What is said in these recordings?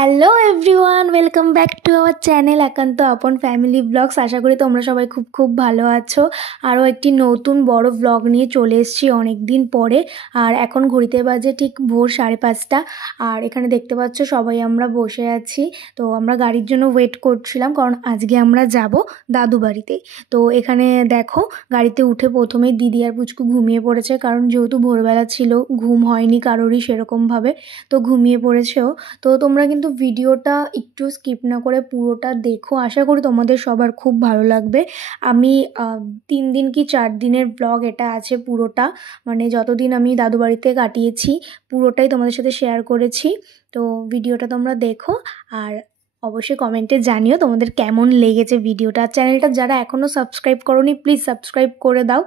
Hello everyone, welcome back to our channel একান্ত আপন family blogs. আশা করি তোমরা সবাই খুব খুব ভালো আছো। আরও একটি নতুন বড় ব্লগ নিয়ে চলে এসেছি অনেক দিন পরে। আর এখন ঘড়িতে বাজে ঠিক ভোর 5:30। আর এখানে দেখতে পাচ্ছ সবাই আমরা বসে আছি। তো আমরা গাড়ির জন্য ওয়েট করছিলাম, কারণ আজকে আমরা যাব দাদু বাড়িতে। তো এখানে দেখো গাড়িতে উঠে প্রথমেই দিদি আর পুচকু ঘুমিয়ে পড়েছে, কারণ যেহেতু ভোরবেলা ছিল ঘুম হয়নি কারোরই সেরকমভাবে, তো ঘুমিয়ে পড়েছেও। তো তোমরা কিন্তু ভিডিওটা একটু স্কিপ না করে পুরোটা দেখো, আশা করি তোমাদের সবার খুব ভালো লাগবে। আমি 3 দিন কি 4 দিনের ব্লগ এটা আছে পুরোটা, মানে যতদিন আমি দাদু বাড়িতে কাটিয়েছি পুরোটাই তোমাদের সাথে শেয়ার করেছি। তো ভিডিওটা তোমরা দেখো আর অবশ্যই কমেন্টে জানিও তোমাদের কেমন লেগেছে ভিডিওটা। চ্যানেলটা যারা এখনও সাবস্ক্রাইব করোনি প্লিজ সাবস্ক্রাইব করে দাও,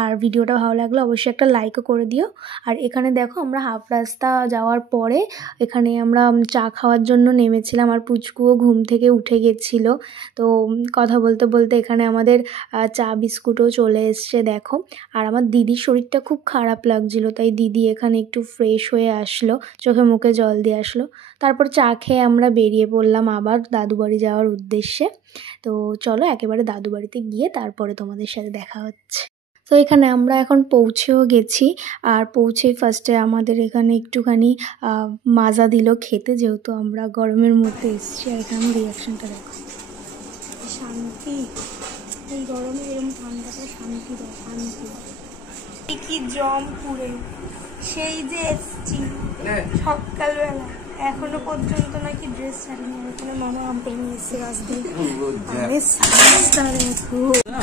আর ভিডিওটা ভালো লাগলে অবশ্যই একটা লাইকও করে দিও। আর এখানে দেখো আমরা হাফ রাস্তা যাওয়ার পরে এখানে আমরা চা খাওয়ার জন্য নেমেছিলাম, আর পুচকুও ঘুম থেকে উঠে গেছিলো। তো কথা বলতে বলতে এখানে আমাদের চা বিস্কুটও চলে এসছে দেখো। আর আমার দিদির শরীরটা খুব খারাপ লাগছিলো, তাই দিদি এখানে একটু ফ্রেশ হয়ে আসলো, চোখে মুখে জল দিয়ে আসলো। তারপর চা খেয়ে আমরা বেরিয়ে পড়লাম আবার দাদু বাড়ি যাওয়ার উদ্দেশ্যে। তো চলো একেবারে দাদু বাড়িতে গিয়ে তারপরে তোমাদের সাথে দেখা হচ্ছে। তো এখানে আমরা এখন পৌঁছেও গেছি। আর পৌঁছে ফার্স্টে আমাদের এখানে একটুখানি মাজা দিল খেতে, যেহেতু আমরা গরমের মধ্যে এসেছি। আর এখানে রিয়াকশনটা দেখো, শান্তি। এই গরমে এরকম ঠান্ডাটা শান্তি দেয়, শান্তি। কি জম পুরে সেই যে এসছি সকালবেলা, এখনো পর্যন্ত নাকি ড্রেস ছাড়িনি। এখানে মামা আম পেয়ে নিয়ে এসছে গাছ দিয়ে।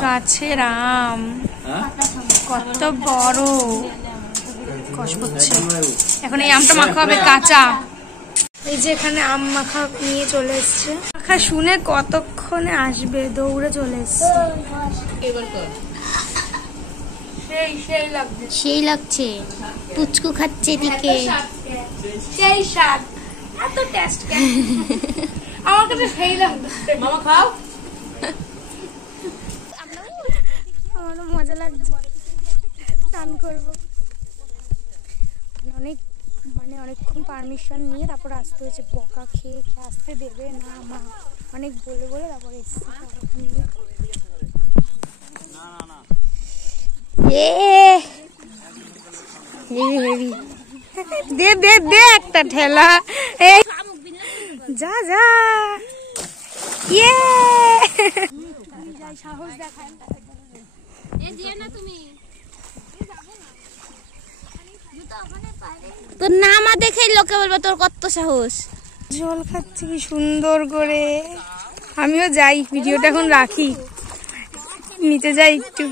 গাছের আম কত বড়, কষ করছে। এখন এই আমটা মাখা হবে কাঁচা। এই যে এখানে আম মাখা নিয়ে চলে এসছে। মাখা শুনে কতক্ষণে আসবে, দৌড়ে চলে এসছে। সেই লাগছে, পুচকু খাচ্ছে এদিকে। সেই স্বাদ, এত টেস্ট কেন? আমার কাছে সেই লাগছে। মামা খাও। আমারও মজা লাগছে, স্নান করবো। অনেকক্ষণ পারমিশন নিয়ে তারপর আসতে হয়েছে। বকা খেয়ে আসতে দেবে না মা, অনেক বলে বলে তারপর এসছে। দে দে দে একটা ঠেলা, যা যা। ইয়ে সাহস দেখায় তোর নামা দেখেই লোকে বলবে তোর কত সাহস। জল খাচ্ছে কি সুন্দর করে। আমিও যাই, ভিডিওটা এখন রাখি, নিচে যাই একটু।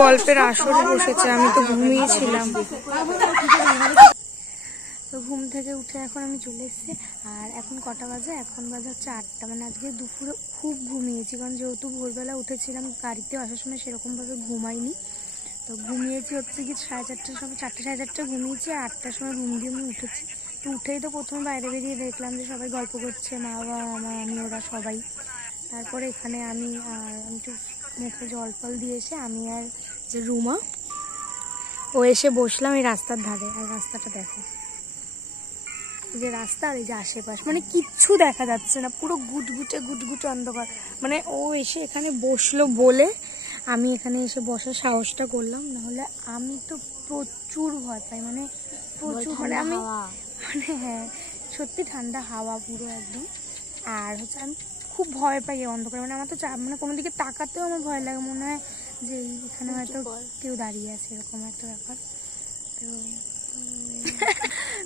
গল্পের আসরে বসেছে, আমি তো ঘুমিয়েছিলাম। তো ঘুম থেকে উঠে এখন আমি চলে এসেছি। আর এখন কটা বাজে? এখন বাজে হচ্ছে 8টা। মানে আজকে দুপুরে খুব ঘুমিয়েছি, কারণ যেহেতু ভোরবেলা উঠেছিলাম, গাড়িতে আসার সময় সেরকমভাবে ঘুমাইনি। তো ঘুমিয়েছি হচ্ছে কি 4:30টার সময়, 4টে 4:30টা ঘুমিয়েছি। আর 8টার সময় ঘুম দিয়ে আমি উঠেছি। তো উঠেই তো প্রথমে বাইরে বেরিয়ে দেখলাম যে সবাই গল্প করছে, মা বাবা মামা আমি ওরা সবাই। তারপরে এখানে আমি একটু মুখে জল ফল দিয়ে এসে আমি আর যে রুমা ও এসে বসলাম এই রাস্তার ধারে। আর রাস্তাটা দেখো, এই যে রাস্তা আর এই যে আশেপাশ, মানে কিচ্ছু দেখা যাচ্ছে না, পুরো গুটগুটে অন্ধকার। মানে ও এসে এখানে বসলো বলে আমি এখানে এসে বসার সাহসটা করলাম, নাহলে আমি তো প্রচুর ভয় পাই, মানে প্রচুর। মানে আমি হ্যাঁ সত্যি ঠান্ডা হাওয়া পুরো একদম। আর হচ্ছে আমি খুব ভয় পাই অন্ধকার, মানে আমার তো মানে কোনো দিকে তাকাতেও আমার ভয় লাগে, মনে হয় যে এখানে হয়তো কেউ দাঁড়িয়ে আছে, এরকম একটা ব্যাপার।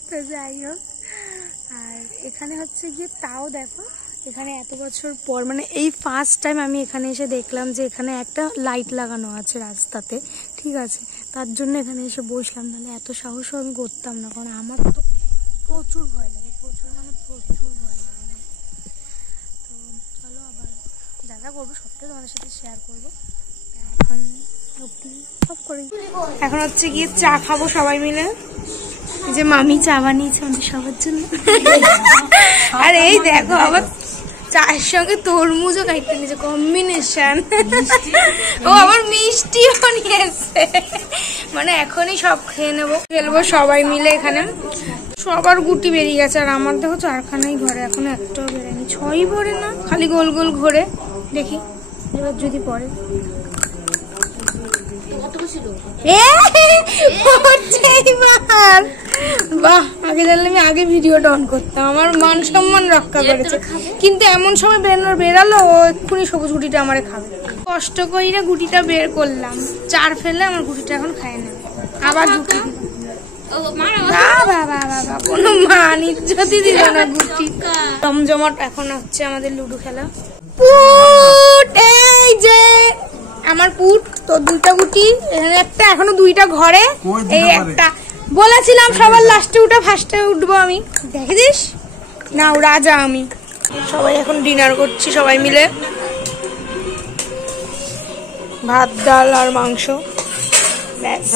তো যাই হোক, আর এখানে হচ্ছে গিয়ে তাও দেখো, এখানে এত বছর পর মানে এই ফার্স্ট টাইম আমি এখানে এসে দেখলাম যে এখানে একটা লাইট লাগানো আছে রাস্তাতে, ঠিক আছে। তার জন্য এখানে এসে বসলাম, নাহলে এত সাহসও আমি করতাম না, কারণ আমার তো প্রচুর ভয় লাগে, প্রচুর মানে প্রচুর ভয় লাগে। তো চলো আবার যা যা করবো সবটাই তোমাদের সাথে শেয়ার করবো। এখন এখন হচ্ছে গিয়ে চা খাবো সবাই মিলে। যে মামি চা বানিয়েছে আমাদের সবার জন্য। আর এই দেখো আবার চায়ের সঙ্গে তরমুজও খাইতে নিয়েছে, কম্বিনেশন। ও আবার মিষ্টিও নিয়ে এসছে, মানে এখনই সব খেয়ে নেবো, খেলবো সবাই মিলে। এখানে সবার গুটি বেরিয়ে গেছে, আর আমার দেখো চারখানাই ঘরে, এখনো একটাও বেরোয়নি। 6ই পড়ে না, খালি গোল গোল ঘোরে। দেখি এবার যদি পড়ে। বাহ, আগে জানলে আমি আগে ভিডিওটা অন করতাম, আমার মান সম্মান রক্ষা করেছে। কিন্তু এমন সময় বেরালো, ও এক্ষুনি সবুজ গুটিটা আমারে খাবে। কষ্ট করি না গুটিটা বের করলাম, 4 ফেললে আমার গুটিটা এখন খায় নেবে। আবার গুটি কোনো মান ইজ্জতই দিল না গুটি। জমজমাট এখন হচ্ছে আমাদের লুডো খেলা। পুট, এই যে আমার পুট, তো 2টা গুটি, একটা এখনো 2টা ঘরে। এই একটা বলেছিলাম সবার লাস্টে উঠে ফার্স্টে উঠবো আমি, দেখেছিস না? রাজা আমি। সবাই এখন ডিনার করছি সবাই মিলে, ভাত ডাল আর মাংস, ব্যাস।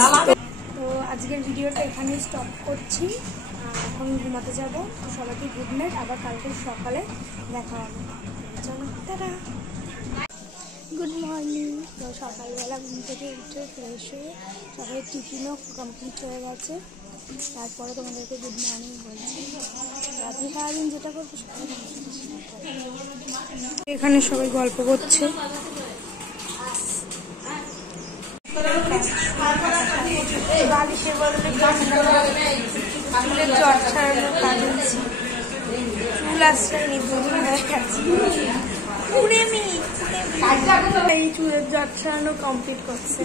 তো আজকের ভিডিওটা এখানেই স্টপ করছি, এখন ঘুমাতে যাবো। সবাইকে গুড নাইট, আবার কালকে সকালে দেখা হবে। চলো, টাটা। Good morning. তো সকালবেলা ঘুম থেকে উঠে ফ্রেশ হয়ে সবাই টিফিনও কমপ্লিট হয়ে গেছে। তারপরে তোমাদেরকে গুড মর্নিং বলছি। রাতে সারাদিন যেটা করবো সবাই এখানে সবাই গল্প করছে। বালিশের বদলে চুলের জট ছাড়ানো কাটাচ্ছি, চুল আসছেনি হয়ে গেছে। এই চুলের জট ছাড়ানো কমপ্লিট করছে।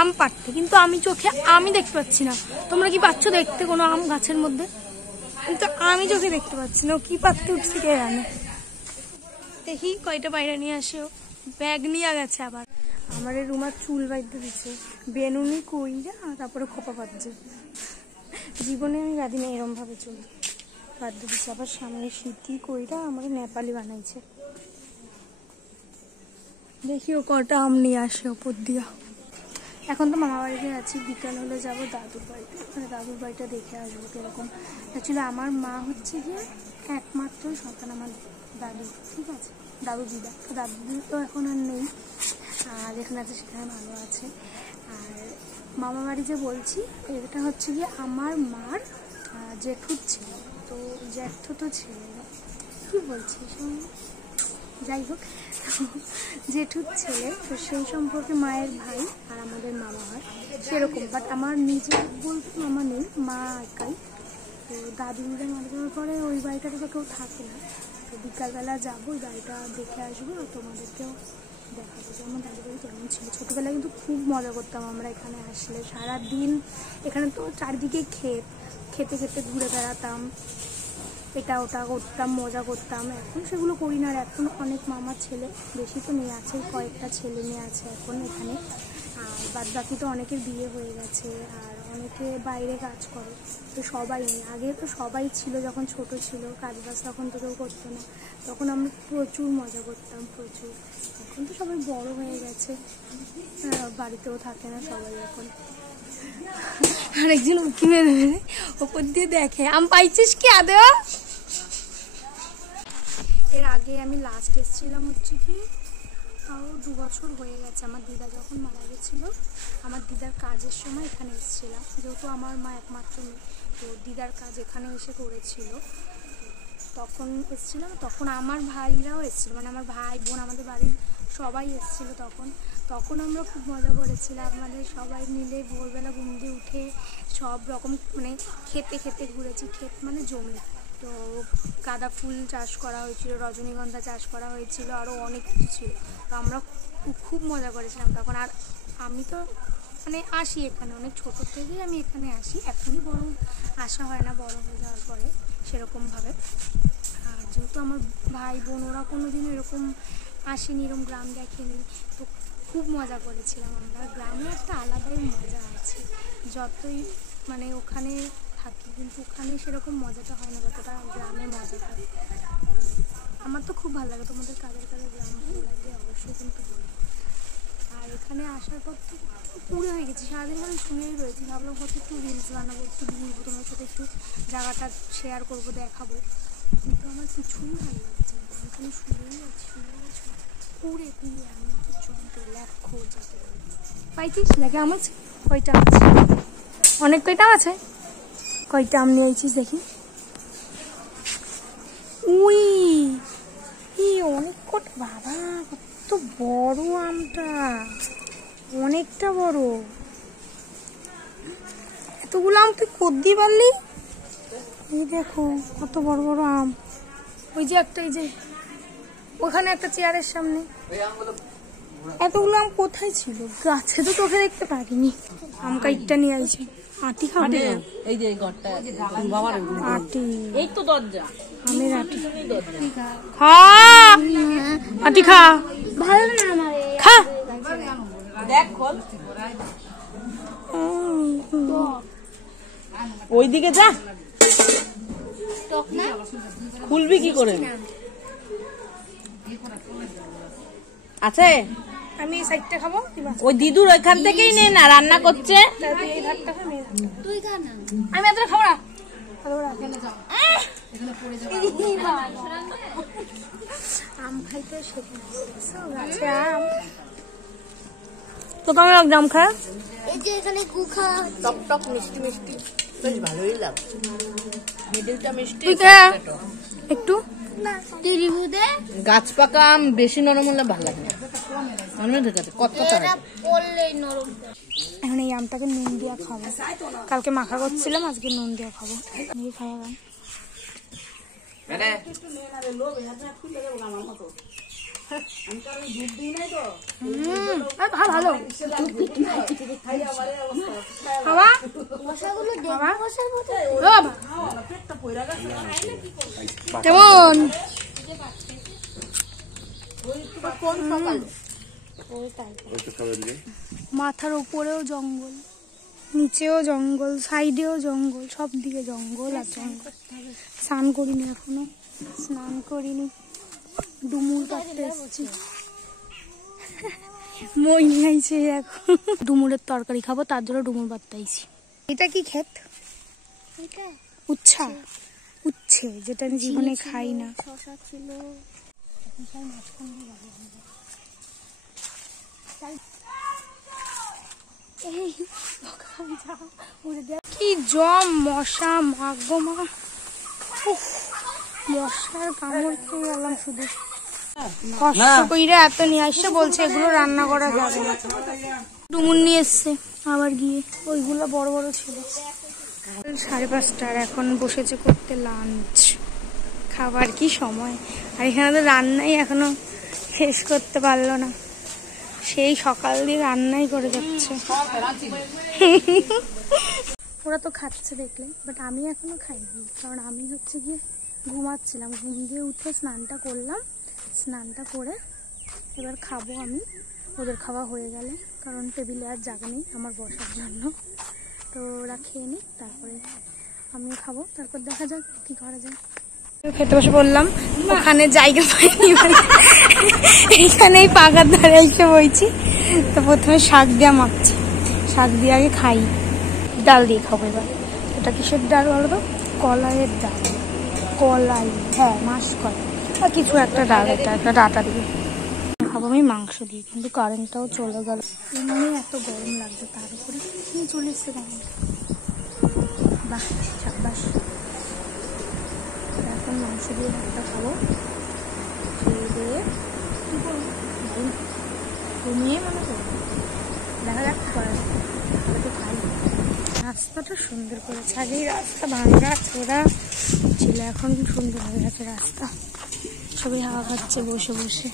আম পাড়তে, কিন্তু আমি চোখে আমি দেখতে পাচ্ছি না। তোমরা কি পাচ্ছ দেখতে কোনো আম গাছের মধ্যে? কিন্তু আমি চোখে দেখতে পাচ্ছি না। ও কি পাততে উঠছে কে জানে। দেখি কয়টা বাইরে নিয়ে আসে। ও ব্যাগ নিয়ে গেছে আবার। আমার এই রুমার চুল বাইতে দিচ্ছে, বেনুনি কইরা তারপরে খোপা পাচ্ছে। জীবনে আমি গাদি না এরম ভাবে চুল বাঁধতে দিচ্ছে। আবার সামনে শীতি কইরা আমার নেপালি বানাইছে। দেখি ও কটা আম নিয়ে আসে ওপর দিয়া। এখন তো মামা বাড়িতে আছি, বিকাল হলে যাবো দাদুর বাড়িতে, মানে দাদুর বাড়িটা দেখে আসবো কিরকম। অ্যাকচুয়ালি আমার মা হচ্ছে গিয়ে একমাত্র সন্তান আমার দাদু, ঠিক আছে? দাদু দিদা, দাদু তো এখন আর নেই, আর যেখানে আছে সেখানে ভালো আছে। আর মামা বাড়ি যে বলছি, এটা হচ্ছে গিয়ে আমার মার জেঠুর ছেলে। তো জ্যাঠু তো ছেলে, কি বলছি যাই হোক, জেঠুর ছেলে। তো সেই সম্পর্কে মায়ের ভাই আর আমাদের মামা হয় সেরকম। বাট আমার নিজের বলতে মামা নেই, মা একাই। তো দাদুরা মারা যাওয়ার পরে ওই বাড়িটাতে তো কেউ থাকে না। তো বিকালবেলা যাবো, ওই বাড়িটা দেখে আসবো, আর তোমাদেরকেও দেখাবো যে আমার দাদুর বাড়ি কেমন ছিল। ছোটোবেলায় কিন্তু খুব মজা করতাম আমরা এখানে আসলে। সারাদিন এখানে তো চারিদিকে খেতে খেতে ঘুরে বেড়াতাম, এটা ওটা করতাম, মজা করতাম। এখন সেগুলো করি না। আর এখন অনেক মামার ছেলে, বেশি তো নিয়ে আছে, কয়েকটা ছেলে মেয়ে আছে এখন এখানে। আর বাদ বাকি তো অনেকের বিয়ে হয়ে গেছে, আর অনেকে বাইরে কাজ করে। তো সবাই নেই। আগে তো সবাই ছিল, যখন ছোট ছিল কাজ বাজ তখন তো কেউ করতো না, তখন আমরা প্রচুর মজা করতাম, প্রচুর। এখন তো সবাই বড় হয়ে গেছে, বাড়িতেও থাকে না সবাই এখন। আরেকজন উঁকি মেরে মেরে ওপর দিয়ে দেখে, আম পাইছিস কি আদেও? এর আগে আমি লাস্ট এসেছিলাম হচ্ছে কি, তাও 2 বছর হয়ে গেছে। আমার দিদা যখন মারা গেছিলো, আমার দিদার কাজের সময় এখানে এসেছিলাম। যেহেতু আমার মা একমাত্র মেয়ে, তো দিদার কাজ এখানে এসে করেছিল, তখন এসেছিলাম। তখন আমার ভাইরাও এসেছিলো, মানে আমার ভাই বোন, আমাদের বাড়ির সবাই এসেছিলো তখন আমরা খুব মজা করেছিলাম। আমাদের সবাই মিলে ভোরবেলা ঘুম দিয়ে উঠে সব রকম মানে খেতে ঘুরেছি। ক্ষেত মানে জমি। তো গাঁদা ফুল চাষ করা হয়েছিল, রজনীগন্ধা চাষ করা হয়েছিল, আরও অনেক কিছু ছিল। তো আমরা খুব মজা করেছিলাম তখন। আর আমি তো মানে আসি এখানে অনেক ছোটো থেকেই, আমি এখানে আসি। এখনই বরং আসা হয় না, বড় হয়ে যাওয়ার পরে সেরকমভাবে। আর যেহেতু আমার ভাই বোন ওরা কোনো দিন এরকম আসেনি, এরকম গ্রাম দেখেনি, তো খুব মজা করেছিলাম আমরা। গ্রামে একটা আলাদাই মজা আছে, যতই মানে ওখানে থাকি, কিন্তু ওখানে সেরকম মজাটা হয় না যতটা গ্রামে মজা থাকে। আমার তো খুব ভালো লাগে। তোমাদের কাদের কাদের গ্রাম ভালো লাগে অবশ্যই কিন্তু বলো। আর এখানে আসার পর তো পুরো হয়ে গেছি, সারাদিন মানে শুনেই রয়েছি। ভাবলাম কত একটু রিলস বানাবো, একটু ঘুরবো, তোমার সাথে একটু জায়গাটা শেয়ার করবো, দেখাবো, কিন্তু আমার কিছুই ভালো লাগছে না। এখানে শুনেই আছি পুরে পুরে আমি যন্ত্র লেখো যাতে পাইছিস দেখে আমার কয়টা আছে, অনেক কয়টা আছে, কয়টা আম নিয়েছিস দেখি। উই অনেক কটা বাবা, কত বড় আমটা, অনেকটা বড়। এতগুলো আম তুই কদ্দি পারলি? এই দেখো কত বড় বড় আম। ওই যে একটা, এই যে ওখানে একটা চেয়ারের সামনে। এতগুলো আম কোথায় ছিল? গাছে তো তোকে দেখতে পারিনি। আম কাইটটা নিয়ে আইছি। আটি খাবে? এই যে ঘরটা বাবার আটি, এই তো দরজা, আমের আটি খা, আটি খা, ভালো না আমার খা। দেখ খোল, ওইদিকে যা, টক না খুলবি কি করে? আছে আমি এই সাইডটা খাবো, ওই দিদুর ওইখান থেকেই নে না, রান্না করছে। এই ধারটা খা, তুই খা না। আমি এত খাবো না। আম খাইতে শিখে আম তো কেমন লাগছে আম খায়? এই যে এখানে গুখা টক টক মিষ্টি মিষ্টি, বেশ ভালোই লাগছে। মিডিলটা মিষ্টি, তুই খা একটু। তুই রিভিউ দে। গাছ পাকা আম বেশি নরম হলে ভালো লাগে না, কত এরা পড়লেই নরম। এখন এই আমটাকে নুন দিয়া খাবো, কালকে মাখা করছিলাম, আজকে নুন দিয়া খাবো। খাওয়া গান ভালো কেমন? মাথার উপরেও জঙ্গল, নিচেও জঙ্গল, সাইডেও জঙ্গল, সব দিকে জঙ্গল আর জঙ্গল। স্নান করিনি এখনো, স্নান করিনি, ডুমুর কাটতে এসেছি। মই নিয়ে আইছে এখন, ডুমুরের তরকারি খাবো, তার জন্য ডুমুর বাত্তাইছি। এটা কি ক্ষেত? উচ্ছা, উচ্ছে, যেটা আমি জীবনে খাই না। শশা ছিল। কি জম মশা, মাগো মা, মশার কামড় খেয়ে গেলাম শুধু। কষ্ট কইরা এত নিয়ে আসছে, বলছে এগুলো রান্না করা যাবে না। ডুমুর নিয়ে এসছে আবার গিয়ে, ওইগুলো বড় বড় ছিল। 5:30 এখন বসেছে করতে লাঞ্চ, খাবার কি সময়। আর এখানে তো রান্নাই এখনো শেষ করতে পারলো না, সেই সকাল দিয়ে রান্নাই করে যাচ্ছে। ওরা তো খাচ্ছে দেখলে, বাট আমি এখনো খাইনি, কারণ আমি হচ্ছে গিয়ে ঘুমাচ্ছিলাম। ঘুম দিয়ে উঠে স্নানটা করলাম, স্নানটা করে এবার খাবো আমি। ওদের খাওয়া হয়ে গেলে, কারণ টেবিলে আর জায়গা নেই আমার বসার জন্য, তো ওরা খেয়ে নিই, তারপরে আমিও খাবো, তারপর দেখা যাক কি করা যায়। খেতে বসে বললাম, ওখানে জায়গা পাইনি, এইখানেই পাকার ধারে এসে বইছি। তো প্রথমে শাক দিয়ে মাখছি, শাক দিয়ে আগে খাই, ডাল দিয়ে খাবো এবার। এটা কিসের ডাল বলো তো? কলাইয়ের ডাল, কলাই, হ্যাঁ মাসকলাই আর কিছু একটা ডাল, এটা একটা ডাটা দিয়ে খাবো আমি মাংস দিয়ে। কিন্তু কারেন্টটাও চলে গেল, এমনি এত গরম লাগছে, তার উপরে নিয়ে চলে এসছে কারেন্ট। বাহ সাবাস। এখন মাংস দিয়ে ভাতটা খাবো, খেয়ে দিয়ে ঘুমিয়ে মনে করবো, দেখা যাক করা যায়। তো খাই। রাস্তাটা সুন্দর করেছে, আগেই রাস্তা ভাঙা ছোড়া ছিল, এখন সুন্দর হয়ে গেছে রাস্তা। সবাই হাওয়া খাচ্ছে বসে বসে।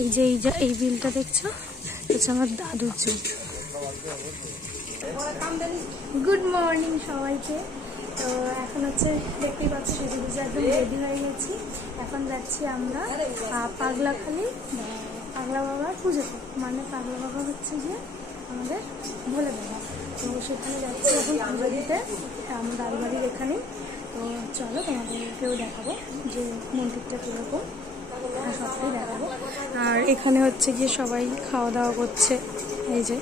এই যে এই বিলটা দেখছো, হচ্ছে আমার দাদুর জন্য। গুড মর্নিং সবাইকে। তো এখন হচ্ছে দেখতেই পাচ্ছি সেজে বুঝে একদম রেডি হয়ে গেছি। এখন যাচ্ছি আমরা পাগলাখালি পাগলা বাবার পুজোতে, মানে পাগলা বাবা হচ্ছে যে আমাদের ভোলে বাবা। তো সেখানে যাচ্ছি এখন পুজো দিতে, আমার দাদু বাড়ির এখানে। তো চলো তোমাদেরকেও দেখাবো যে মন্দিরটা কীরকম, সবটাই দেখাবো। আর এখানে হচ্ছে গিয়ে সবাই খাওয়া দাওয়া করছে, এই যে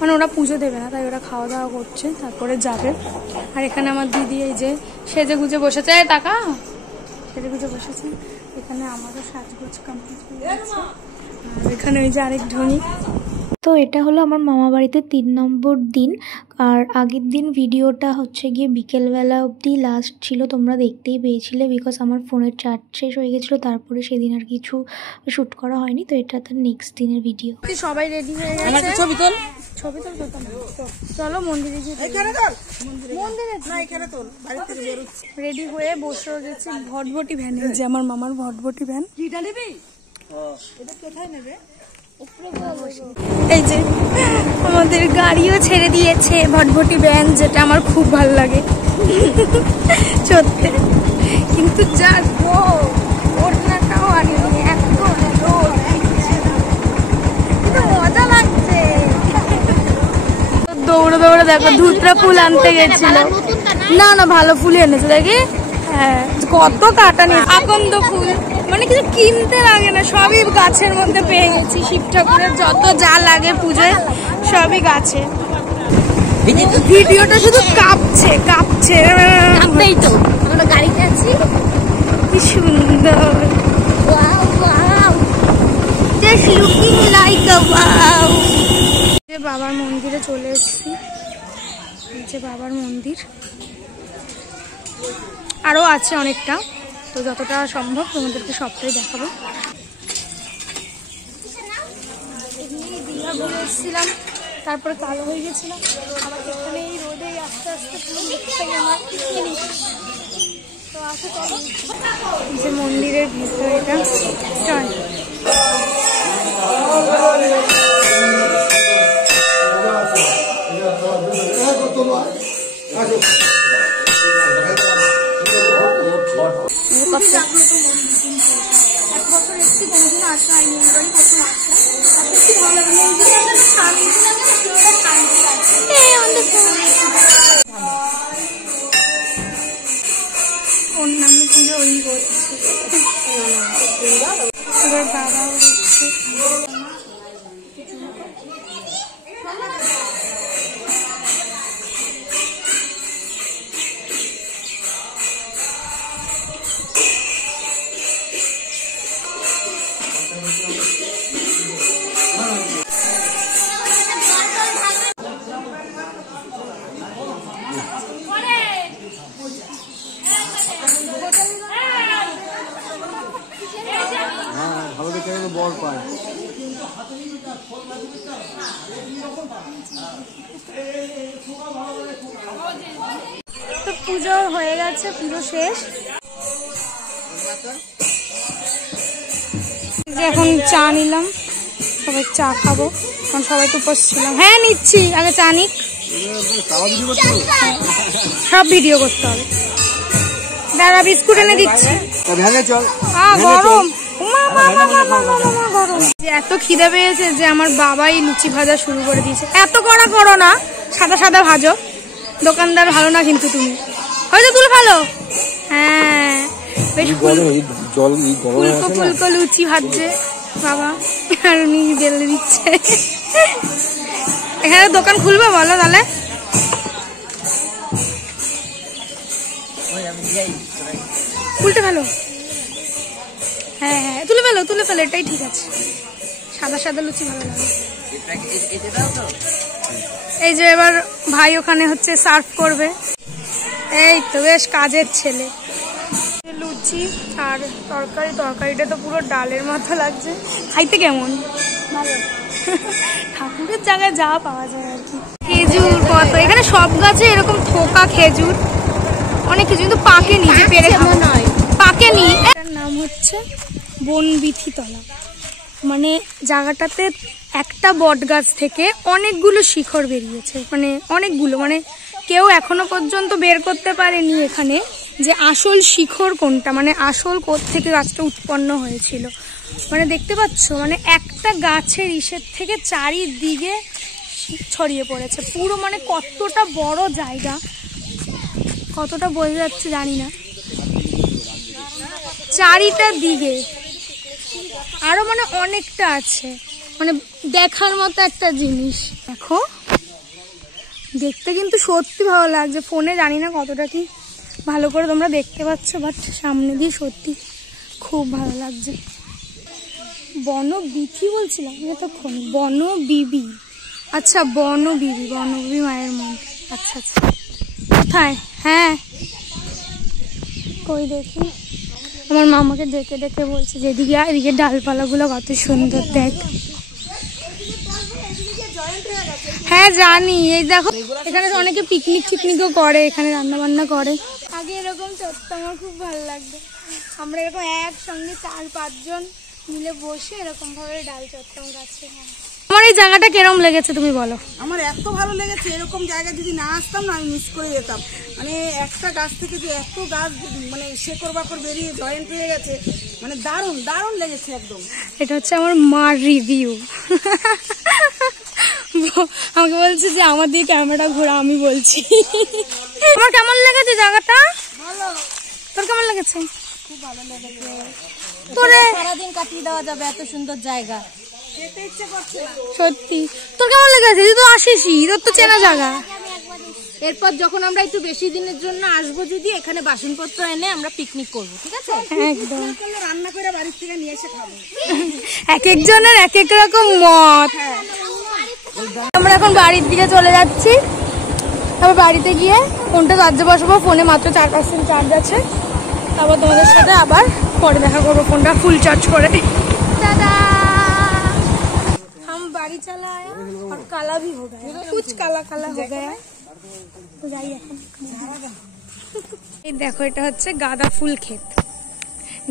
মানে ওরা পুজো দেবে না তাই ওরা খাওয়া দাওয়া করছে, তারপরে যাবে। আর এখানে আমার দিদি এই যে সেজে গুজে বসেছে, টাকা সেজে গুজে বসেছে। এখানে আমারও সাজগোজ কমপ্লিট হয়ে গেছে। আর এখানে ওই যে আরেক ঢনি। তো এটা হলো আমার মামা বাড়িতে 3 নম্বর দিন। আর আগের দিন ভিডিওটা হচ্ছে গিয়ে বিকেলবেলা অবধি লাস্ট ছিল, তোমরা দেখতেই পেয়েছিলে, বিকজ আমার ফোনের চার্জ শেষ হয়ে গেছিলো। তারপরে সেদিন আর কিছু শ্যুট করা হয়নি, তো এটা তার নেক্সট দিনের ভিডিও। সবাই রেডি হয়ে গেছে, ছবি তোল চলো মন্দিরে গিয়ে রেডি হয়ে বসে গেছি ভটভটি ভ্যানে, যে আমার মামার ভটভটি ভ্যান। এই যে আমাদের গাড়িও ছেড়ে দিয়েছে ভটভটি ভ্যান, যেটা আমার খুব ভালো লাগে সত্যি। কিন্তু যা ওড়নাটাও আনিনি, এত মজা লাগছে। দৌড়ে দৌড়ে দেখো ধুতরা ফুল আনতে গেছিল, না ভালো ফুলই এনেছে দেখি। হ্যাঁ, কত কাটা নেই, আকন্দ ফুল, মানে কিছু কিনতে লাগে না, সবই গাছের মধ্যে পেয়ে গেছি। শিব ঠাকুরের যত যা লাগে পুজোয় সবই গাছে। ভিডিওটা শুধু কাঁপছে তো আমরা গাড়িতে আছি, কি সুন্দর, বাবার মন্দিরে চলে এসেছি। যে বাবার মন্দির আরো আছে অনেকটা, তো যতটা সম্ভব তোমাদেরকে সবটাই দেখাবো। এমনি দীঘা ঘুরে এসেছিলাম, তারপরে কালো হয়ে গেছিলাম, আবার এখানে এই রোদে আস্তে আস্তে পুরো মুখটাই আমার তো আসে। যে মন্দিরের ভিতরে এটা চল। অন্যান্য পুজো ওই করছে, বাবা হচ্ছে ভালো দেখে বল পায়। তো পুজো হয়ে গেছে, পুজো শেষ। এখন চা নিলাম, সবাই চা খাবো, কারণ সবাই তো উপোস ছিলাম। হ্যাঁ নিচ্ছি, আগে চা নিক, সব ভিডিও করতে হবে। দাদা বিস্কুট এনে দিচ্ছি, গরম গরম। এত খিদে পেয়েছে যে আমার বাবাই লুচি ভাজা শুরু করে দিয়েছে। এত কড়া করো না, সাদা সাদা ভাজো, দোকানদার ভালো না কিন্তু। তুমি হয়তো তুলে ভালো, হ্যাঁ বেশ ফুলকো ফুলকো লুচি ভাজছে বাবা, আর উনি বেলে দিচ্ছে। এখানে দোকান খুলবে বলো তাহলে? উল্টে ফেলো, হ্যাঁ হ্যাঁ তুলে ফেলো, এটাই ঠিক আছে। সাদা সাদা লুচি ভালো লাগে। এই যে এবার ভাই ওখানে হচ্ছে সার্ভ করবে। এই তো বেশ কাজের ছেলে। লুচি আর তরকারিটা তো পুরো ডালের মতো লাগছে। খাইতে কেমন? ভালো। ঠাকুরের জায়গায় যা পাওয়া যায় আর কি। খেজুর কত, এখানে সব গাছে এরকম থোকা খেজুর, অনেক কিছু, কিন্তু পাকেনি, যে পেরে খাবো নয়, পাকেনি। এটার নাম হচ্ছে বনবিথিতলা, মানে জায়গাটাতে একটা বট গাছ থেকে অনেকগুলো শিখর বেরিয়েছে, মানে অনেকগুলো, মানে কেউ এখনো পর্যন্ত বের করতে পারেনি এখানে যে আসল শিখর কোনটা, মানে আসল কোত্থেকে গাছটা উৎপন্ন হয়েছিল। মানে দেখতে পাচ্ছ, মানে একটা গাছের ইসের থেকে চারিদিকে ছড়িয়ে পড়েছে পুরো, মানে কতটা বড় জায়গা, কতটা বোঝা যাচ্ছে জানি না, চারিটার দিকে আরো মানে অনেকটা আছে, মানে দেখার মতো একটা জিনিস। দেখো দেখতে কিন্তু সত্যি ভালো লাগছে, ফোনে জানি না কতটা কি ভালো করে তোমরা দেখতে পাচ্ছ, বাট সামনে দিয়ে সত্যি খুব ভালো লাগছে। বনবিথি বলছিলাম এতক্ষণ, বনবিবি, আচ্ছা বনবিবি, বনবিবি মায়ের মন্দির। আচ্ছা আচ্ছা, কোথায়? হ্যাঁ কই দেখি, আমার মামাকে ডেকে ডেকে বলছে যেদিকে এদিকে ডালপালাগুলো কত সুন্দর দেখ। হ্যাঁ জানি, এই দেখো এখানে অনেকে পিকনিক টিকনিকও করে, এখানে রান্না বান্না করে। আগে এরকম চত্বর আমার খুব ভালো লাগতো, আমরা এরকম একসঙ্গে 4-5 জন মিলে বসে এরকম ভাবে ডাল চট্টম গাছে। আমার এই জায়গাটা কেরম লেগেছে তুমি বলো? আমার এত ভালো লেগেছে, এরকম জায়গা যদি না আসতাম না আমি মিস করে যেতাম। মানে একটা গাছ থেকে যে এত গাছ মানে শেকড় বাকড় বেরিয়ে জয়েন্ট হয়ে গেছে, মানে দারুণ দারুণ লেগেছে একদম। এটা হচ্ছে আমার মার রিভিউ। আমাকে বলছে যে আমার দিকে ক্যামেরা ঘোরা, আমি বলছি তোমার কেমন লেগেছে জায়গাটা? ভালো। তোর কেমন লেগেছে? খুব ভালো লেগেছে, তোরে সারাদিন কাটিয়ে দেওয়া যাবে, এত সুন্দর জায়গা। যেতে ইচ্ছে করছে না। সত্যি তোর কেমন লেগেছে? তুই তো আসিসই, তোর তো চেনা জায়গা। এরপর যখন আমরা একটু বেশি দিনের জন্য আসবো, যদি এখানে বাসনপত্র এনে আমরা পিকনিক করব, ঠিক আছে? একদম, রান্না করে বাড়ির থেকে নিয়ে এসে খাবো। এক একজনের এক এক রকম মত। আমরা এখন বাড়ির দিকে চলে যাচ্ছি, তারপর বাড়িতে গিয়ে ফোনটা চার্জে বসাবো, ফোনে মাত্র 4% চার্জ আছে। তারপর তোমাদের সাথে আবার পরে দেখা করবো, ফোনটা ফুল চার্জ করে। দাদা हम बाड़ी चला आया और काला भी हो गया, कुछ काला काला हो गया। तो যাই এখন। এই দেখো এটা হচ্ছে গাঁদা ফুল ক্ষেত,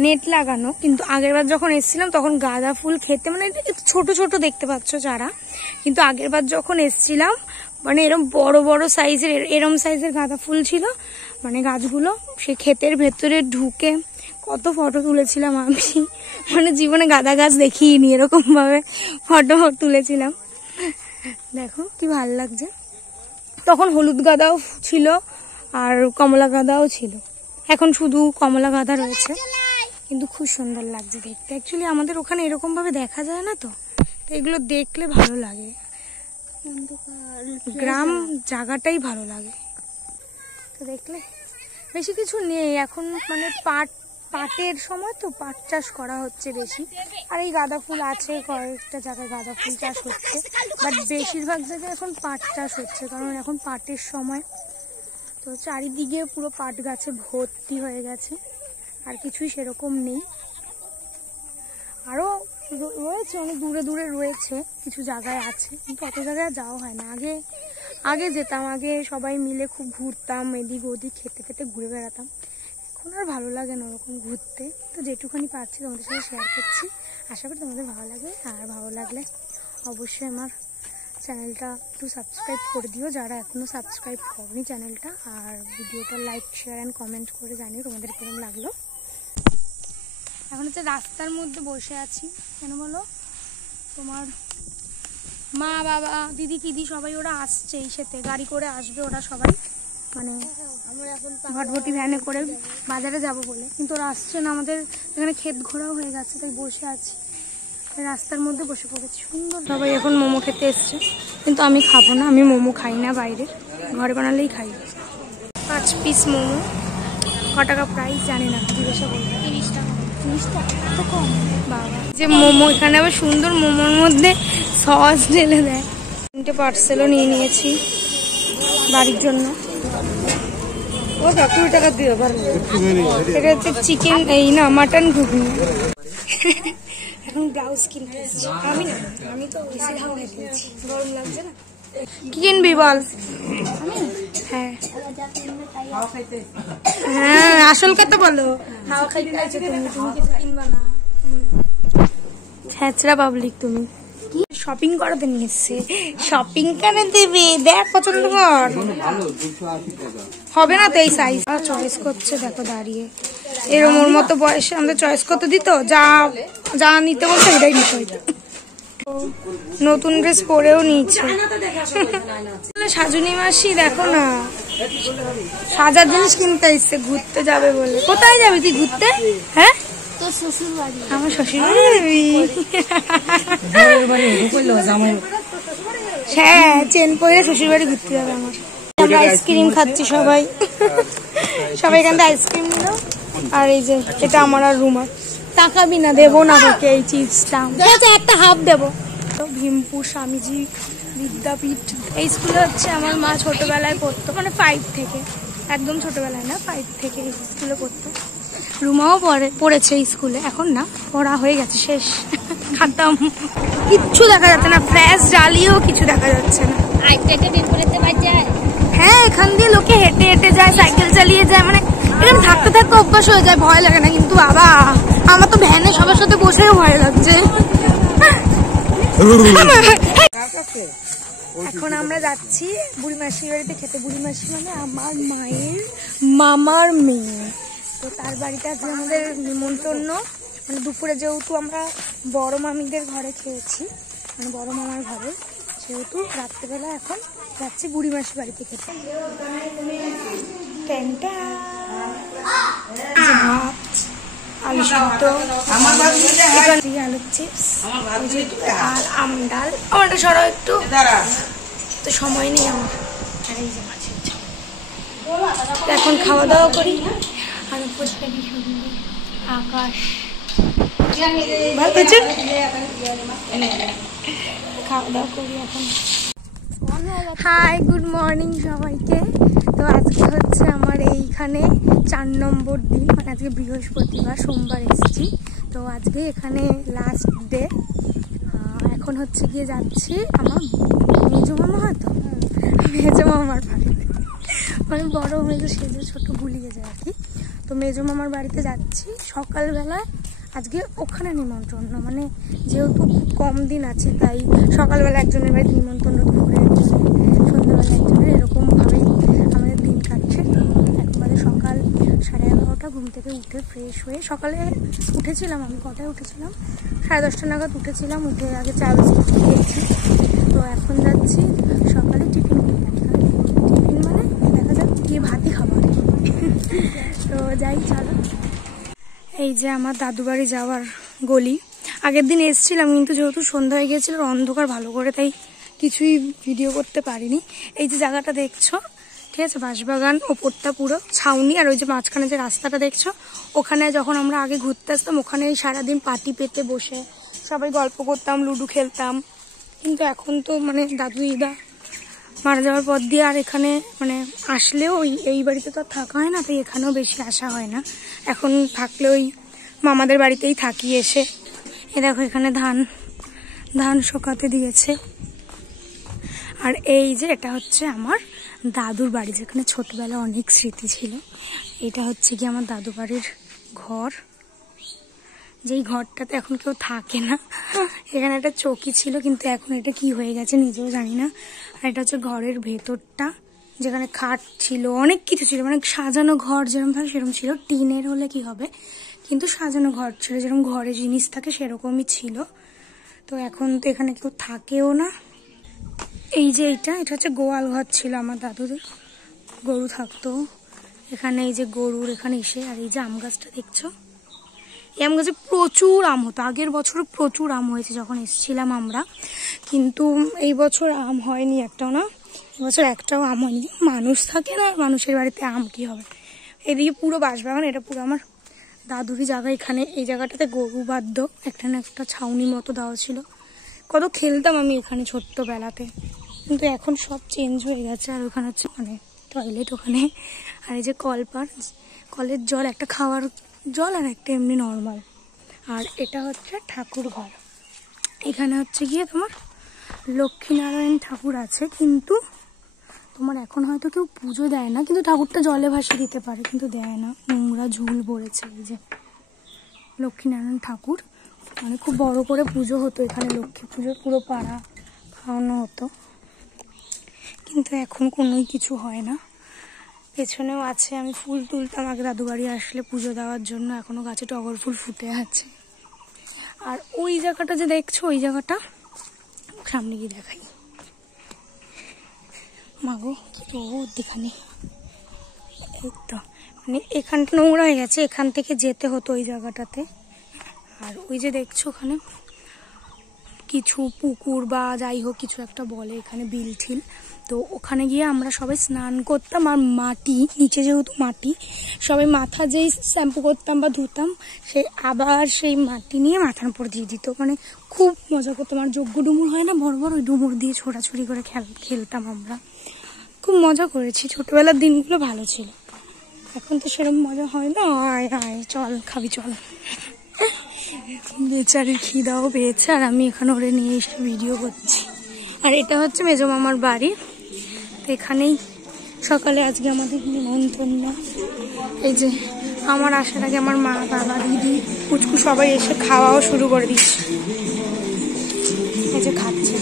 নেট লাগানো, কিন্তু আগেরবার যখন এসেছিলাম তখন গাঁদা ফুল খেতে মানে ছোট ছোট দেখতে পাচ্ছ চারা, কিন্তু আগেরবার যখন এসেছিলাম মানে এরম বড় বড় সাইজের, এরম সাইজের গাঁদা ফুল ছিল মানে গাছগুলো। সেই ক্ষেতের ভেতরে ঢুকে কত ফটো তুলেছিলাম আমি, মানে জীবনে গাঁদা গাছ দেখিনি, এরকম ভাবে ফটো তুলেছিলাম। দেখো কি ভালো লাগছে। তখন হলুদ গাঁদাও ছিল আর কমলা গাঁদাও ছিল, এখন শুধু কমলা গাঁদা রয়েছে, কিন্তু খুব সুন্দর লাগছে দেখতে। অ্যাকচুয়ালি আমাদের ওখানে এরকম ভাবে দেখা যায় না, তো এগুলো দেখলে ভালো লাগে, গ্রাম জায়গাটাই ভালো লাগে। তো দেখলে বেশি কিছু নেই এখন, মানে পাটের সময় তো পাট চাষ করা হচ্ছে বেশি, আর এই গাঁদা ফুল আছে, কয়েকটা জায়গায় গাঁদা ফুল চাষ হচ্ছে, বাট বেশিরভাগ জায়গায় এখন পাট চাষ হচ্ছে, কারণ এখন পাটের সময়। তো চারিদিকে পুরো পাট গাছে ভর্তি হয়ে গেছে, আর কিছুই সেরকম নেই। আরো রয়েছে অনেক দূরে দূরে রয়েছে, কিছু জায়গায় আছে, কিন্তু অত জায়গায় যাওয়া হয় না। আগে যেতাম, আগে সবাই মিলে খুব ঘুরতাম, এদিক ওদিক খেতে খেতে ঘুরে বেড়াতাম। এখন আর ভালো লাগে না ওরকম ঘুরতে। তো যেটুখানি পাচ্ছি তোমাদের সাথে শেয়ার করছি, আশা করি তোমাদের ভালো লাগে। আর ভালো লাগলে অবশ্যই আমার চ্যানেলটা একটু সাবস্ক্রাইব করে দিও, যারা এখনও সাবস্ক্রাইব করনি চ্যানেলটা। আর ভিডিওটা লাইক, শেয়ার অ্যান্ড কমেন্ট করে জানিও তোমাদের কেমন লাগলো। এখন হচ্ছে রাস্তার মধ্যে বসে আছি, কেন বলো? তোমার মা, বাবা, দিদি ফিদি সবাই ওরা আসছে, এই সাথে গাড়ি করে আসবে ওরা সবাই, মানে ভটভটি ভ্যানে করে বাজারে যাব বলে, কিন্তু ওরা আসছে না। আমাদের এখানে ক্ষেত ঘোরাও হয়ে গেছে, তাই বসে আছি রাস্তার মধ্যে, বসে পড়েছি সুন্দর। সবাই এখন মোমো খেতে এসছে, কিন্তু আমি খাবো না, আমি মোমো খাই না বাইরে, ঘরে বানালেই খাই। 5 পিস মোমো, ক টাকা প্রাইস জানি না, জিজ্ঞাসা করবো। 30 টাকা। 30 টাকা তো কম বাবা। যে মোমো এখানে আবার সুন্দর, মোমোর মধ্যে সস ঢেলে দেয়। 3টে পার্সেলও নিয়ে নিয়েছি বাড়ির জন্য। ও 20 টাকা দিও ভালো। এটা হচ্ছে চিকেন, এই না মাটন ঘুগনি। এখন ব্লাউজ কিনতে এসেছি আমি তো গরম লাগছে না। কি কিনবি বল? হ্যাঁ হ্যাঁ, আসল কথা বলো। হাওয়া খাইতে আছো তুমি কিছু কিনবা না, ছ্যাচরা পাবলিক তুমি। শপিং করাতে নিয়ে এসছে, শপিং করে দেবে, দেখ পছন্দ কর। হবে না তো এই সাইজ, চয়েস করছে দেখো দাঁড়িয়ে, এরম ওর মতো বয়সে আমাদের চয়েস করতে দিত, যা নিতে বলতো এটাই নিতে হইতো। নতুন ড্রেস পরেও নিয়েছে। সাজুনি মাসি দেখো না, সাজার জিনিস কিনতে এসছে, ঘুরতে যাবে বলে। কোথায় যাবে তুই ঘুরতে? হ্যাঁ, তোর শ্বশুর বাড়ি। আমার শ্বশুর বাড়ি যাবি? হ্যাঁ, চেন পরে শ্বশুর বাড়ি ঘুরতে যাবে আমার। আমরা আইসক্রিম খাচ্ছি সবাই, সবাই এখান থেকে আইসক্রিম নিল। আর এই যে এটা আমার আর রুমার, তাকাবি না, দেবো না তোকে এই চিপসটা, একটা হাফ দেবো। ভীমপুর স্বামীজি বিদ্যাপীঠ, এই স্কুলে হচ্ছে আমার মা ছোটবেলায় পড়তো, মানে 5 থেকে, একদম ছোটবেলায় না, 5 থেকে এই স্কুলে পড়তো। রুমাও পড়েছে এই স্কুলে, এখন না, পড়া হয়ে গেছে, শেষ, খাতাম। কিচ্ছু দেখা যাচ্ছে না, ফ্ল্যাশ জ্বালিয়েও কিছু দেখা যাচ্ছে না। হ্যাঁ, এখান দিয়ে লোকে হেঁটে হেঁটে যায়, সাইকেল চালিয়ে যায়, মানে এরকম থাকতে থাকতে অভ্যাস হয়ে যায়, ভয় লাগে না। কিন্তু বাবা, আমার তো ভ্যানে সবার সাথে বসেও ভয় লাগছে। এখন আমরা যাচ্ছি বুড়ি মাসির বাড়িতে খেতে। বুড়ি মাসি মানে আমার মায়ের মামার মেয়ে, তো তার বাড়িতে আজকে আমাদের নিমন্ত্রণ। মানে দুপুরে যেহেতু আমরা বড় মামিদের ঘরে খেয়েছি, মানে বড় মামার ঘরে, সেহেতু রাত্রেবেলা এখন যাচ্ছি বুড়ি মাসির বাড়িতে খেতে। আলু সিদ্ধ, আলুর চিপস আর আম ডাল। আমারটা সরাও একটু, তো সময় নেই আমার। আর এই যে মাছের ঝাল। এখন খাওয়া দাওয়া করি। আর উপরটা কি সুন্দর আকাশ, ভালো হয়েছে। খাওয়া দাওয়া করি এখন। হাই, গুড মর্নিং সবাইকে। তো আজকে হচ্ছে আমার এইখানে 4 নম্বর দিন, মানে আজকে বৃহস্পতিবার, সোমবার এসেছি। তো আজকে এখানে লাস্ট ডে। এখন হচ্ছে গিয়ে যাচ্ছি আমার মেজো মামা, হয়তো মেজো মামার বাড়িতে, মানে বড় মেজো সেজে ছোট ভুলিয়ে যায় আর কি। তো মেজো মামার বাড়িতে যাচ্ছি সকালবেলায়। আজকে ওখানে নিমন্ত্রণ, মানে যেহেতু কম দিন আছে, তাই সকালবেলা একজনের বাড়িতে নিমন্ত্রণ, দুপুরে একজনের, সন্ধ্যাবেলা একজনের, এরকমভাবেই আমাদের দিন কাটছে। এখন বাজে সকাল 11:30। ঘুম থেকে উঠে ফ্রেশ হয়ে, সকালে উঠেছিলাম আমি, কটায় উঠেছিলাম, 10:30 নাগাদ উঠেছিলাম। উঠে আগে চা বিস্কুট খেয়েছি। তো এখন যাচ্ছি সকালে টিফিন কিনে। টিফিন মানে দেখা যাক গিয়ে ভাতই খাবার। তো যাই, চলো। এই যে আমার দাদু বাড়ি যাওয়ার গলি। আগের দিন এসেছিলাম, কিন্তু যেহেতু সন্ধ্যা হয়ে গিয়েছিল, অন্ধকার ভালো করে, তাই কিছুই ভিডিও করতে পারিনি। এই যে জায়গাটা দেখছো, ঠিক আছে, বাঁশবাগান, ওপরটা পুরো ছাউনি। আর ওই যে মাঝখানে যে রাস্তাটা দেখছো, ওখানে যখন আমরা আগে ঘুরতে আসতাম, ওখানে সারাদিন পাটি পেতে বসে সবাই গল্প করতাম, লুডো খেলতাম। কিন্তু এখন তো মানে দাদু দিদা মারা যাওয়ার পর দিয়ে আর এখানে মানে আসলেও এই বাড়িতে তো আর থাকা হয় না, তাই এখানেও বেশি আসা হয় না। এখন থাকলে ওই মামাদের বাড়িতেই থাকি এসে। এ দেখো, এখানে ধান শুকাতে দিয়েছে। আর এই যে এটা হচ্ছে আমার দাদুর বাড়ি, যেখানে ছোটবেলা অনেক স্মৃতি ছিল। এটা হচ্ছে কি আমার দাদু বাড়ির ঘর, যেই ঘরটাতে এখন কেউ থাকে না। এখানে একটা চৌকি ছিল, কিন্তু এখন এটা কি হয়ে গেছে নিজেও জানি না। আর এটা হচ্ছে ঘরের ভেতরটা, যেখানে খাট ছিল, অনেক কিছু ছিল, মানে সাজানো ঘর যেরকম থাকে সেরকম ছিল। টিনের হলে কি হবে, কিন্তু সাজানো ঘর ছিল, যেরকম ঘরে জিনিস থাকে সেরকমই ছিল। তো এখন তো এখানে কেউ থাকেও না। এই যে এটা হচ্ছে গোয়াল ঘর ছিল আমার দাদুদের, গরু থাকতো এখানে। এই যে গরুর এখানে এসে, আর এই যে আম গাছটা দেখছো, এই আম গাছে প্রচুর আম হতো। আগের বছর প্রচুর আম হয়েছে যখন এসেছিলাম আমরা, কিন্তু এই বছর আম হয়নি একটাও না। এবছর একটাও আম হয়নি। মানুষ থাকে না, মানুষের বাড়িতে আম কি হবে। এদিকে পুরো বাঁশবাগান, এটা পুরো আমার দাদুরই জায়গা। এখানে এই জায়গাটাতে গরু বাঁধতো, একটা না একটা ছাউনি মতো দেওয়া ছিল। কত খেলতাম আমি এখানে ছোট্টবেলাতে, কিন্তু এখন সব চেঞ্জ হয়ে গেছে। আর ওখানে হচ্ছে মানে টয়লেট ওখানে। আর এই যে কলের জল, একটা খাওয়ার জল আর একটা এমনি নর্মাল। আর এটা হচ্ছে ঠাকুর ঘর। এখানে হচ্ছে গিয়ে তোমার লক্ষ্মীনারায়ণ ঠাকুর আছে, কিন্তু তোমার এখন হয়তো কেউ পুজো দেয় না, কিন্তু ঠাকুরটা জলে ভাসিয়ে দিতে পারে, কিন্তু দেয় না, নোংরা ঝুল ভরেছে। এই যে লক্ষ্মীনারায়ণ ঠাকুর, মানে খুব বড় করে পুজো হতো এখানে, লক্ষ্মী পুজো, পুরো পাড়া খাওয়ানো হতো, কিন্তু এখন কোনোই কিছু হয় না। পেছনেও আছে, আমি ফুল তুলতাম আগে দাদু বাড়ি আসলে পুজো দেওয়ার জন্য, এখনো গাছে টগর ফুল ফুটে আছে। আর ওই জায়গাটা যে দেখছো, ওই জায়গাটা সামনে গিয়ে দেখাই। মাগো কি রোদ এখানে, এই তো মানে এখানটা নোংরা হয়ে গেছে, এখান থেকে যেতে হতো ওই জায়গাটাতে। আর ওই যে দেখছো ওখানে কিছু পুকুর বা যাই হোক কিছু একটা বলে এখানে, বিল ঠিল, তো ওখানে গিয়ে আমরা সবাই স্নান করতাম। আর মাটি নিচে যেহেতু মাটি, সবাই মাথা যেই শ্যাম্পু করতাম বা ধুতাম সেই আবার সেই মাটি নিয়ে মাথার উপর দিয়ে দিত, মানে খুব মজা করতাম। আর যজ্ঞ ডুমুর হয় না বড় বড়, ওই ডুমুর দিয়ে ছোটাছুটি করে খেলতাম আমরা, খুব মজা করেছি। ছোটবেলার দিনগুলো ভালো ছিল, এখন তো সেরকম মজা হয় না। আয় আয় চল খাবি চল। বেচারির খিদাও পেয়েছে আর আমি এখানে ওরে নিয়ে এসে ভিডিও করছি। আর এটা হচ্ছে মেজো মামার বাড়ি, তো এখানেই সকালে আজকে আমাদের নিমন্ত্রণ। এই যে আমার আসার আগে আমার মা, বাবা, দিদি, কুচকু সবাই এসে খাওয়াও শুরু করে দিচ্ছে। এই যে খাচ্ছে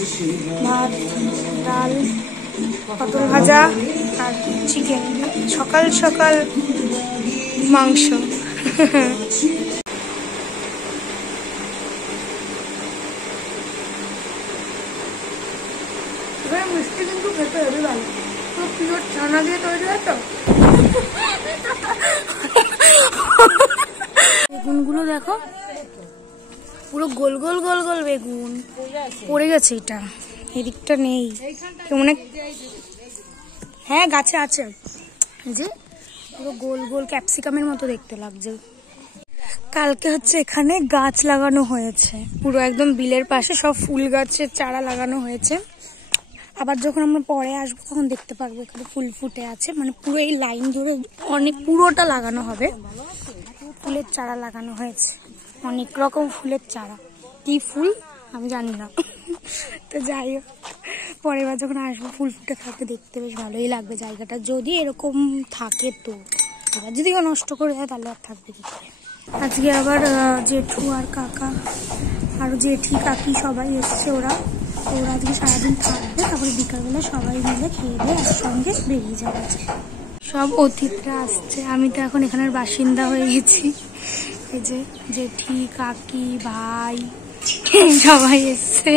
ভাত, ডাল, পটল ভাজা আর চিকেন, সকাল সকাল মাংস। মিষ্টি কিন্তু খেতে হেবি ভালো, পুরো পিওর ছানা দিয়ে তৈরি হয় তো। বেগুনগুলো দেখো পুরো গোল গোল গোল গোল বেগুন পড়ে গেছে, এটা এদিকটা নেই কেমন। হ্যাঁ গাছে আছে, যে পুরো গোল গোল ক্যাপসিকামের মতো দেখতে লাগছে। কালকে হচ্ছে এখানে গাছ লাগানো হয়েছে, পুরো একদম বিলের পাশে সব ফুল গাছের চারা লাগানো হয়েছে। আবার যখন আমরা পরে আসবো তখন দেখতে পারবো এখানে ফুল ফুটে আছে, মানে পুরো এই লাইন ধরে অনেক পুরোটা লাগানো হবে, ফুলের চারা লাগানো হয়েছে, অনেক রকম ফুলের চারা। কি ফুল আমি জানি না, তো যাই হোক পরের বার যখন আসবো ফুল ফুটে থাকতে দেখতে বেশ ভালোই লাগবে জায়গাটা, যদি এরকম থাকে। তো এবার যদি নষ্ট করে দেয় তাহলে আর থাকবে কি করে। আজকে আবার জেঠু আর কাকা আর জেঠি কাকি সবাই এসছে, ওরা আজকে সারাদিন থাকবে, তারপরে বিকালবেলা সবাই মিলে খেয়ে দিয়ে একসঙ্গে বেরিয়ে যাবে। সব অতিথিরা আসছে, আমি তো এখন এখানের বাসিন্দা হয়ে গেছি। এই যে জেঠি কাকি ভাই সবাই এসছে,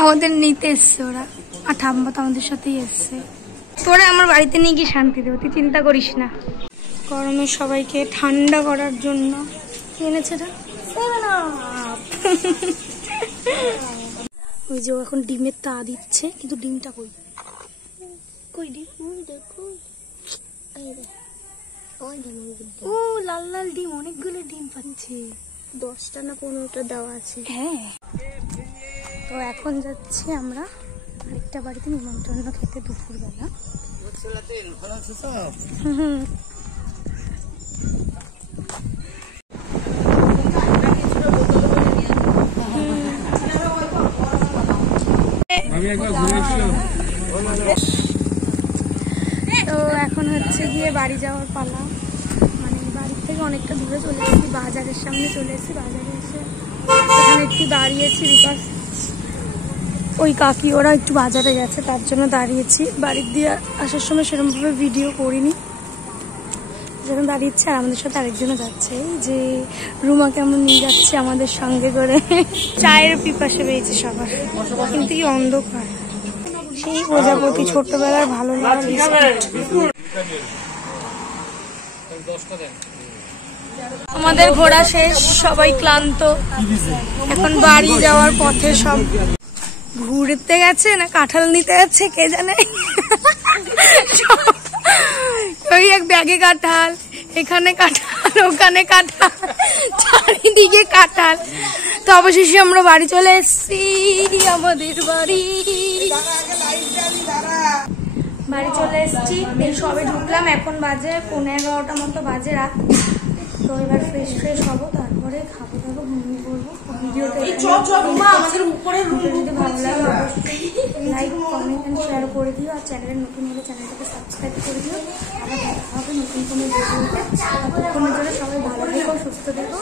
আমাদের নিতে এসছে ওরা। আর ঠাম্মা তো আমাদের সাথেই এসছে। তোরা আমার বাড়িতে নিয়ে গিয়ে শান্তি দেবো, তুই চিন্তা করিস না। গরমে সবাইকে ঠান্ডা করার জন্য এনেছে না। ওই যে এখন ডিমের তা দিচ্ছে, কিন্তু ডিমটা কই কই ডিম দেখো, ও লাল লাল ডিম, অনেকগুলো ডিম পাচ্ছে, 10টা না 15টা দেওয়া আছে। হ্যাঁ, তো এখন যাচ্ছি আমরা আরেকটা বাড়িতে নিমন্ত্রণ খেতে দুপুরবেলা। তো এখন হচ্ছে গিয়ে বাড়ি যাওয়ার পালা, মানে বাড়ির থেকে অনেকটা দূরে চলে এসেছি, বাজারের সামনে চলে এসেছি। বাজারে এসে এখানে একটু দাঁড়িয়েছি, বিকজ ওই কাকি ওরা একটু বাজারে গেছে, তার জন্য দাঁড়িয়েছি। বাড়ির দিয়ে আসার সময় সেরকমভাবে ভিডিও করিনি, যেন দাঁড়িয়েছে। আর আমাদের সাথে আরেকজনও যাচ্ছে, যে রুমা কেমন নিয়ে যাচ্ছে আমাদের সঙ্গে করে। চায়ের পিপাসে পেয়েছে সবার, কিন্তু কি অন্ধকার, সেই প্রজাপতি ছোটবেলার ভালো লাগা বিস্কুট। আমাদের ঘোরা শেষ, সবাই ক্লান্ত, এখন বাড়ি যাওয়ার পথে। সব ঘুরতে গেছে না কাঁঠাল নিতে গেছে কে জানে, ওই এক ব্যাগে কাঁঠাল, এখানে কাঁঠাল, ওখানে কাঁঠাল, চারিদিকে কাঁঠাল। তো অবশেষে আমরা বাড়ি চলে এসেছি, আমাদের বাড়ি চলে এসেছি। সবে ঢুকলাম, এখন বাজে 11:30 মতো বাজে রাত। তো এবার ফ্রেশ হবো, তারপরে খাবো দাবো, ঘুমিয়ে পড়বো। ভিডিওটা যদি ভালো লাগে লাইক কমেন্ট এন্ড শেয়ার করে দিও, আর চ্যানেলের নতুন হলে চ্যানেলটাকে সাবস্ক্রাইব করে দিও। আবার দেখা হবে নতুন কোনো ভিডিওতে। ততক্ষণের জন্য সবাই ভালো থেকো, সুস্থ থেকো।